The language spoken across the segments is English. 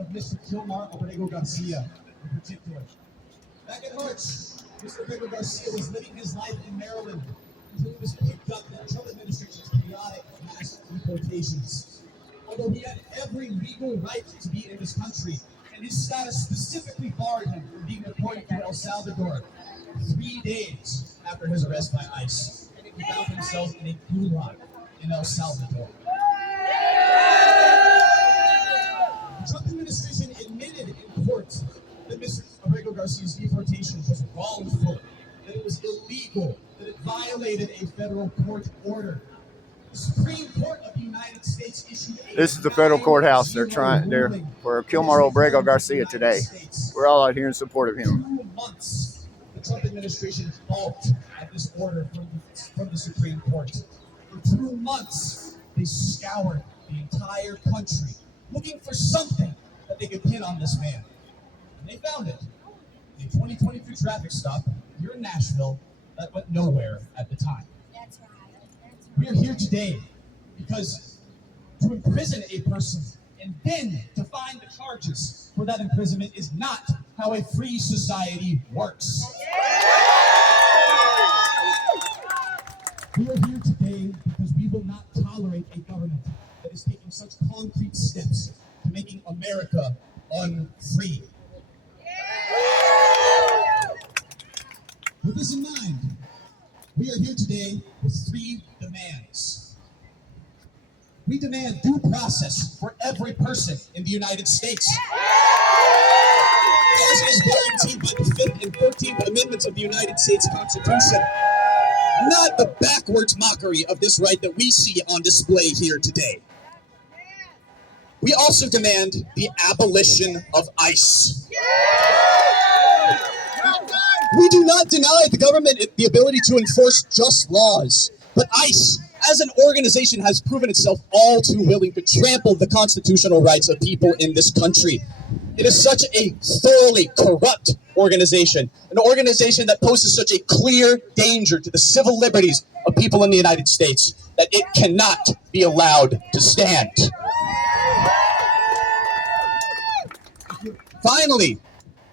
of Mr. Kolmar Obrega Garcia in particular. Back in March, Mr. Obrega Garcia was living his life in Maryland until he was picked up in the Trump administration's chaotic mass deportations. Although he had every legal right to be in this country, and his status specifically barred him from being deported to El Salvador 3 days after his arrest by ICE. He found himself in a gulag in El Salvador. The Trump administration admitted in court that Mr. Obrega Garcia's deportation was wrongful, that it was illegal, that it violated a federal court order. The Supreme Court of the United States issued a This is the federal courthouse. They're for Kolmar Obrega Garcia today. We're all out here in support of him. 2 months, the Trump administration balked at this order from the Supreme Court. For 2 months, they scoured the entire country looking for something that they could pin on this man. And they found it. A 2023 traffic stop here in Nashville that went nowhere at the time. That's right. We are here today because to imprison a person and then to find the charges for that imprisonment is not how a free society works. We are here today because we will not tolerate a government that is taking such concrete steps to making America unfree. With this in mind, we are here today with 3 demands. We demand due process for every person in the United States. As is guaranteed by the 5th and 14th Amendments of the United States Constitution. Not the backwards mockery of this right that we see on display here today. We also demand the abolition of ICE. We do not deny the government the ability to enforce just laws, but ICE, as an organization, has proven itself all too willing to trample the constitutional rights of people in this country. It is such a thoroughly corrupt organization, an organization that poses such a clear danger to the civil liberties of people in the United States that it cannot be allowed to stand. Finally,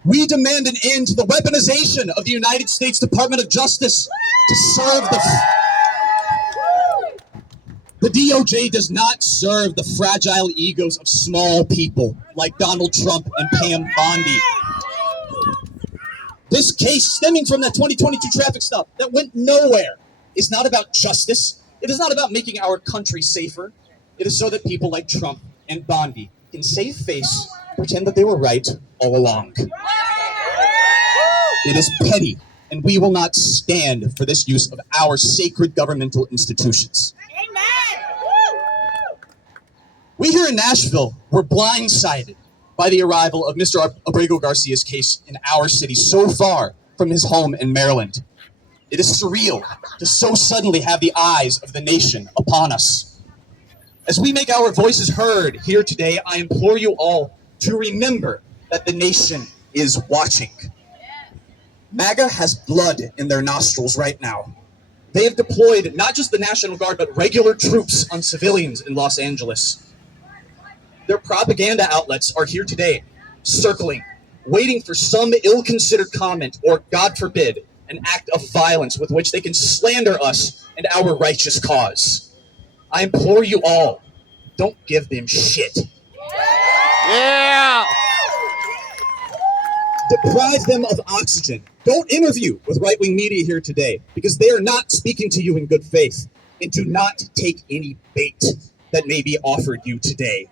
we demand an end to the weaponization of the United States Department of Justice to serve the DOJ does not serve the fragile egos of small people like Donald Trump and Pam Bondi. This case stemming from that 2022 traffic stop that went nowhere is not about justice. It is not about making our country safer. It is so that people like Trump and Bondi can save face, pretend that they were right all along. It is petty, and we will not stand for this use of our sacred governmental institutions. We here in Nashville were blindsided by the arrival of Mr. Obrega Garcia's case in our city so far from his home in Maryland. It is surreal to so suddenly have the eyes of the nation upon us. As we make our voices heard here today, I implore you all to remember that the nation is watching. MAGA has blood in their nostrils right now. They have deployed not just the National Guard, but regular troops on civilians in Los Angeles. Their propaganda outlets are here today, circling, waiting for some ill-considered comment or, God forbid, an act of violence with which they can slander us and our righteous cause. I implore you all, don't give them shit. Yeah! Deprive them of oxygen. Don't interview with right-wing media here today because they are not speaking to you in good faith. And do not take any bait that may be offered you today.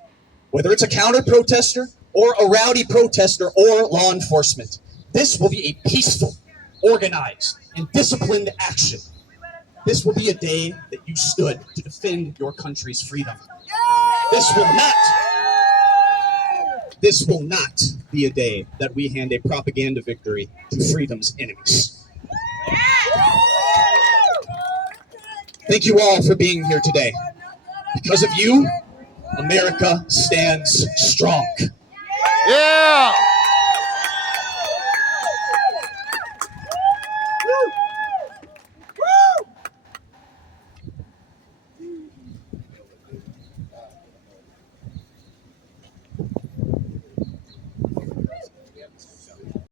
Whether it's a counter-protester or a rowdy protester or law enforcement, this will be a peaceful, organized, and disciplined action. This will be a day that you stood to defend your country's freedom. This will not be a day that we hand a propaganda victory to freedom's enemies. Thank you all for being here today. Because of you, America stands strong. Yeah!